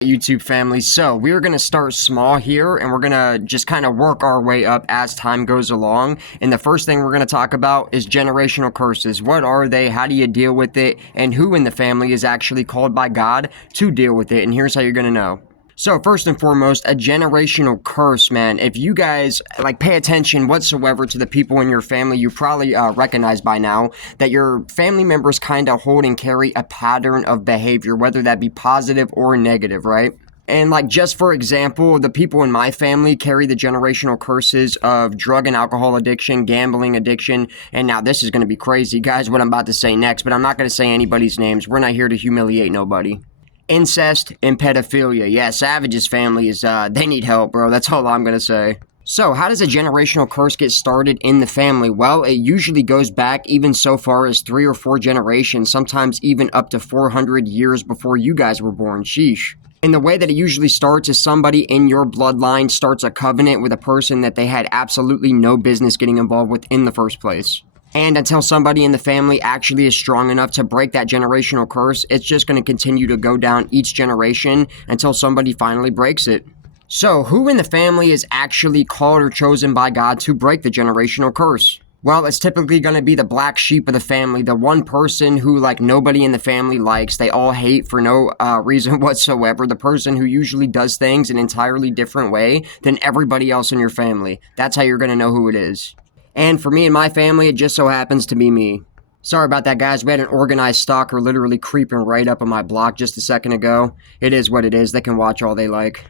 YouTube family. So we're going to start small here and we're going to just kind of work our way up as time goes along. And the first thing we're going to talk about is generational curses. What are they? How do you deal with it? And who in the family is actually called by God to deal with it? And here's how you're going to know. So first and foremost, a generational curse, man. If you guys pay attention whatsoever to the people in your family, you probably recognize by now that your family members kind of hold and carry a pattern of behavior, whether that be positive or negative, right? And just for example, the people in my family carry the generational curses of drug and alcohol addiction, gambling addiction, and now this is going to be crazy, guys, what I'm about to say next, but I'm not going to say anybody's names. We're not here to humiliate nobody. Incest and pedophilia. Yeah, Savage's family is, they need help, bro. That's all I'm gonna say. So, how does a generational curse get started in the family? Well, it usually goes back even so far as 3 or 4 generations, sometimes even up to 400 years before you guys were born. Sheesh. And the way that it usually starts is somebody in your bloodline starts a covenant with a person that they had absolutely no business getting involved with in the first place. And until somebody in the family actually is strong enough to break that generational curse, it's just going to continue to go down each generation until somebody finally breaks it. So, who in the family is actually called or chosen by God to break the generational curse? Well, it's typically going to be the black sheep of the family, the one person who nobody in the family likes, they all hate for no reason whatsoever, the person who usually does things an entirely different way than everybody else in your family. That's how you're going to know who it is. And for me and my family, it just so happens to be me. Sorry about that, guys. We had an organized stalker literally creeping right up on my block just a second ago. It is what it is. They can watch all they like.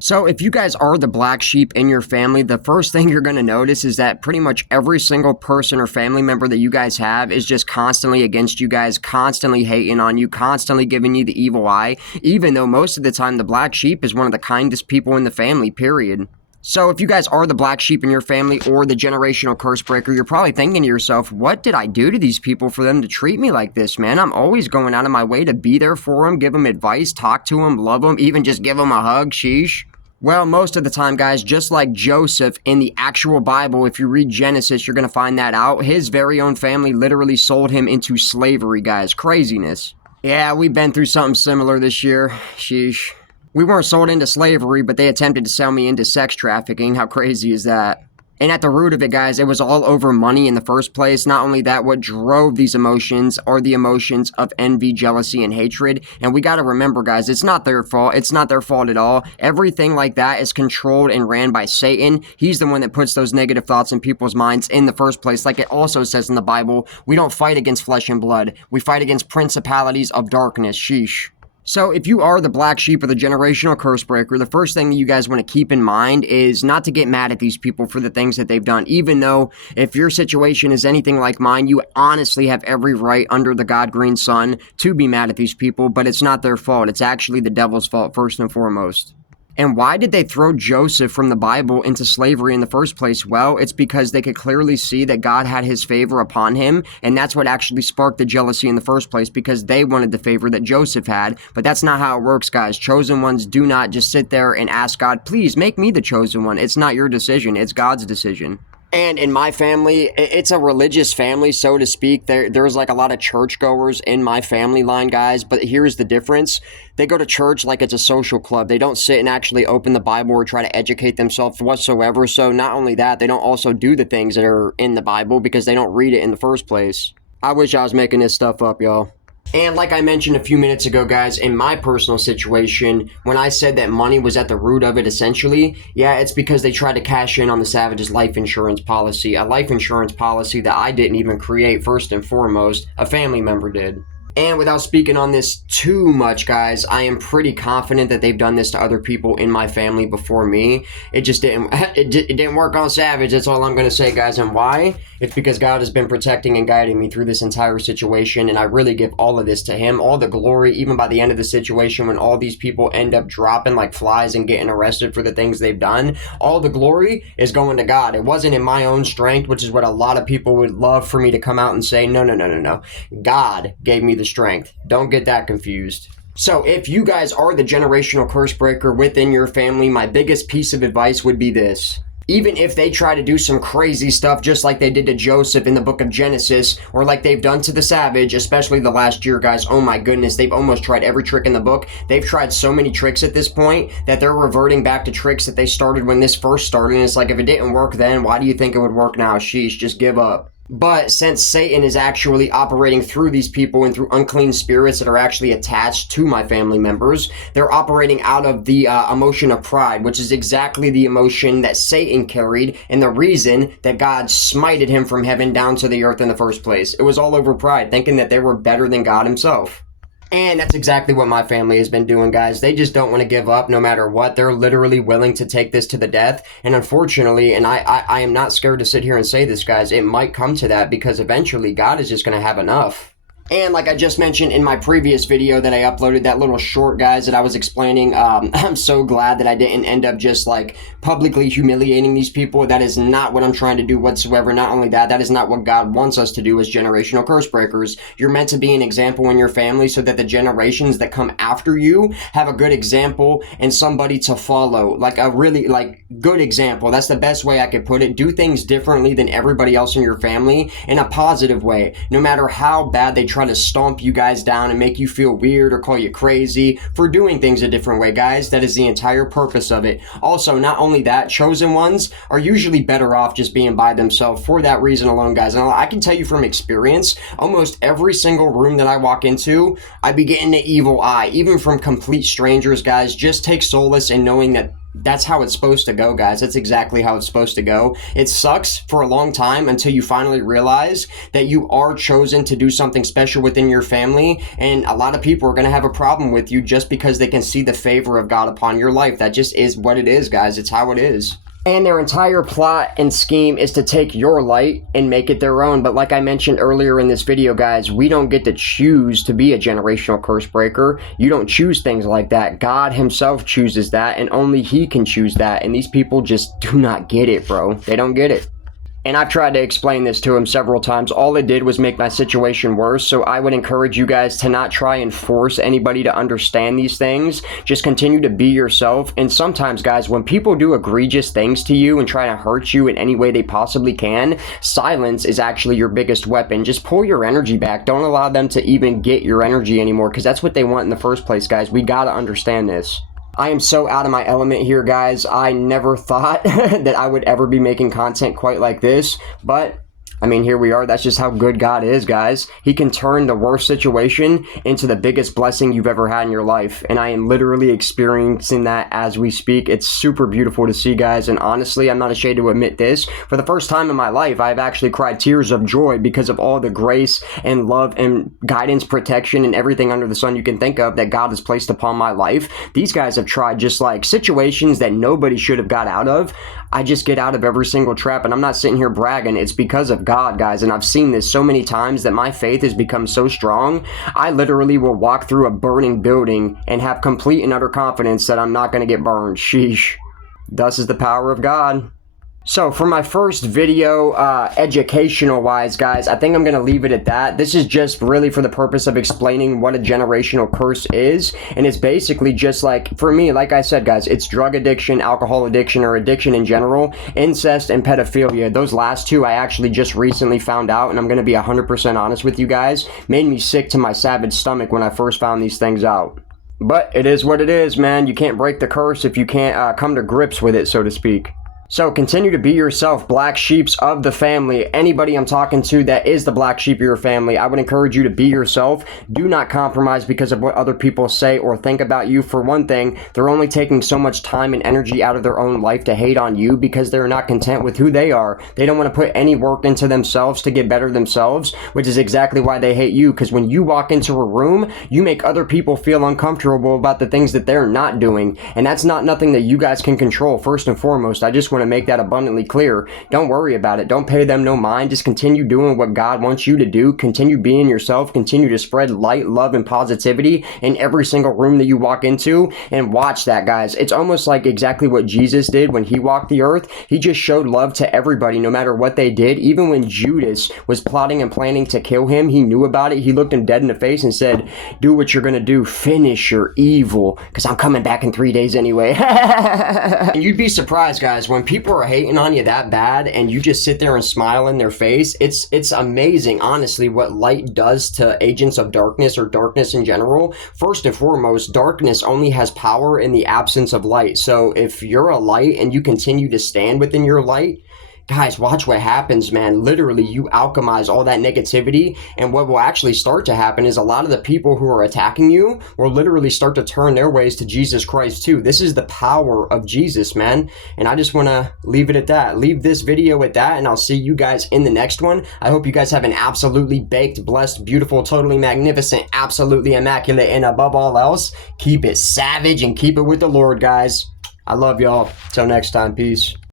So if you guys are the black sheep in your family, the first thing you're going to notice is that pretty much every single person or family member that you guys have is just constantly against you guys, constantly hating on you, constantly giving you the evil eye, even though most of the time the black sheep is one of the kindest people in the family, period. So if you guys are the black sheep in your family or the generational curse breaker, you're probably thinking to yourself, what did I do to these people for them to treat me like this, man? I'm always going out of my way to be there for them, give them advice, talk to them, love them, even just give them a hug, sheesh. Well, most of the time, guys, just like Joseph in the actual Bible, if you read Genesis, you're going to find that out. His very own family literally sold him into slavery, guys. Craziness. Yeah, we've been through something similar this year. Sheesh. We weren't sold into slavery, but they attempted to sell me into sex trafficking. How crazy is that? And at the root of it, guys, it was all over money in the first place. Not only that, what drove these emotions are the emotions of envy, jealousy, and hatred. And we got to remember, guys, it's not their fault. It's not their fault at all. Everything like that is controlled and ran by Satan. He's the one that puts those negative thoughts in people's minds in the first place. Like it also says in the Bible, we don't fight against flesh and blood. We fight against principalities of darkness. Sheesh. So if you are the black sheep or the generational curse breaker, the first thing that you guys want to keep in mind is not to get mad at these people for the things that they've done. Even though if your situation is anything like mine, you honestly have every right under the God-green sun to be mad at these people, but it's not their fault. It's actually the devil's fault first and foremost. And why did they throw Joseph from the Bible into slavery in the first place? Well, it's because they could clearly see that God had his favor upon him, and that's what actually sparked the jealousy in the first place, because they wanted the favor that Joseph had. But that's not how it works, guys. Chosen ones do not just sit there and ask God, please make me the chosen one. It's not your decision. It's God's decision. And in my family, it's a religious family, so to speak. There's a lot of churchgoers in my family line, guys, but here's the difference. They go to church like it's a social club. They don't sit and actually open the Bible or try to educate themselves whatsoever. So not only that, they don't also do the things that are in the Bible because they don't read it in the first place. I wish I was making this stuff up, y'all. And like I mentioned a few minutes ago, guys, in my personal situation, when I said that money was at the root of it, essentially, yeah, it's because they tried to cash in on the Savage's life insurance policy, a life insurance policy that I didn't even create first and foremost, a family member did. And without speaking on this too much, guys, I am pretty confident that they've done this to other people in my family before me. It just didn't, it didn't work on Savage. That's all I'm going to say, guys. And why? It's because God has been protecting and guiding me through this entire situation. And I really give all of this to him, all the glory, even by the end of the situation when all these people end up dropping like flies and getting arrested for the things they've done. All the glory is going to God. It wasn't in my own strength, which is what a lot of people would love for me to come out and say, no. God gave me the strength. Don't get that confused. So if you guys are the generational curse breaker within your family, my biggest piece of advice would be this. Even if they try to do some crazy stuff just like they did to Joseph in the book of Genesis, or like they've done to the savage, especially the last year, guys, oh my goodness, they've almost tried every trick in the book. They've tried so many tricks at this point that they're reverting back to tricks that they started when this first started, and it's like, if it didn't work then, why do you think it would work now? Sheesh, just give up. But since Satan is actually operating through these people and through unclean spirits that are actually attached to my family members, they're operating out of the emotion of pride, which is exactly the emotion that Satan carried and the reason that God smited him from heaven down to the earth in the first place. It was all over pride, thinking that they were better than God himself. And that's exactly what my family has been doing, guys. They just don't want to give up no matter what. They're literally willing to take this to the death. And unfortunately, and I am not scared to sit here and say this, guys, it might come to that because eventually God is just going to have enough. And like I just mentioned in my previous video that I uploaded, that little short, guys, that I was explaining, I'm so glad that I didn't end up just like publicly humiliating these people. That is not what I'm trying to do whatsoever. Not only that, that is not what God wants us to do as generational curse breakers. You're meant to be an example in your family so that the generations that come after you have a good example and somebody to follow, like a really like good example. That's the best way I could put it. Do things differently than everybody else in your family in a positive way, no matter how bad they try to stomp you guys down and make you feel weird or call you crazy for doing things a different way, guys. That is the entire purpose of it. Also, not only that, chosen ones are usually better off just being by themselves for that reason alone, guys. And I can tell you from experience, almost every single room that I walk into, I be getting the evil eye, even from complete strangers, guys. Just take solace in knowing that that's how it's supposed to go, guys. That's exactly how it's supposed to go. It sucks for a long time until you finally realize that you are chosen to do something special within your family, and a lot of people are going to have a problem with you just because they can see the favor of God upon your life. That just is what it is, guys. It's how it is. And their entire plot and scheme is to take your light and make it their own. But like I mentioned earlier in this video, guys, we don't get to choose to be a generational curse breaker. You don't choose things like that. God himself chooses that, and only he can choose that. And these people just do not get it, bro. They don't get it. And I've tried to explain this to him several times. All it did was make my situation worse. So I would encourage you guys to not try and force anybody to understand these things. Just continue to be yourself. And sometimes, guys, when people do egregious things to you and try to hurt you in any way they possibly can, silence is actually your biggest weapon. Just pull your energy back. Don't allow them to even get your energy anymore, because that's what they want in the first place, guys. We gotta understand this. I am so out of my element here, guys. I never thought that I would ever be making content quite like this, but I mean, here we are. That's just how good God is, guys. He can turn the worst situation into the biggest blessing you've ever had in your life. And I am literally experiencing that as we speak. It's super beautiful to see, guys. And honestly, I'm not ashamed to admit this. For the first time in my life, I've actually cried tears of joy because of all the grace and love and guidance, protection, and everything under the sun you can think of that God has placed upon my life. These guys have tried just like situations that nobody should have got out of. I just get out of every single trap, and I'm not sitting here bragging. It's because of God, guys, and I've seen this so many times that my faith has become so strong. I literally will walk through a burning building and have complete and utter confidence that I'm not going to get burned. Sheesh. Thus is the power of God. So for my first video, educational wise, guys, I think I'm going to leave it at that. This is just really for the purpose of explaining what a generational curse is. And it's basically just like, for me, like I said, guys, it's drug addiction, alcohol addiction, or addiction in general, incest, and pedophilia. Those last two I actually just recently found out, and I'm going to be 100% honest with you guys, made me sick to my savage stomach when I first found these things out. But it is what it is, man. You can't break the curse if you can't come to grips with it, so to speak. So continue to be yourself, black sheeps of the family. Anybody I'm talking to that is the black sheep of your family, I would encourage you to be yourself. Do not compromise because of what other people say or think about you. For one thing, they're only taking so much time and energy out of their own life to hate on you because they're not content with who they are. They don't want to put any work into themselves to get better themselves, which is exactly why they hate you. Because when you walk into a room, you make other people feel uncomfortable about the things that they're not doing. And that's not nothing that you guys can control. First and foremost, I just want to make that abundantly clear. Don't worry about it. Don't pay them no mind. Just continue doing what God wants you to do. Continue being yourself. Continue to spread light, love, and positivity in every single room that you walk into, and watch that, guys. It's almost like exactly what Jesus did when he walked the earth. He just showed love to everybody no matter what they did. Even when Judas was plotting and planning to kill him, he knew about it. He looked him dead in the face and said, do what you're gonna do. Finish your evil, because I'm coming back in 3 days anyway. And you'd be surprised, guys, when people are hating on you that bad and you just sit there and smile in their face, it's amazing, honestly, what light does to agents of darkness or darkness in general. First and foremost, darkness only has power in the absence of light. So if you're a light and you continue to stand within your light, guys, watch what happens, man. Literally, you alchemize all that negativity, and what will actually start to happen is a lot of the people who are attacking you will literally start to turn their ways to Jesus Christ too. This is the power of Jesus, man. And I just want to leave it at that. Leave this video at that, and I'll see you guys in the next one. I hope you guys have an absolutely baked, blessed, beautiful, totally magnificent, absolutely immaculate, and above all else, keep it savage and keep it with the Lord, guys. I love y'all. Till next time, peace.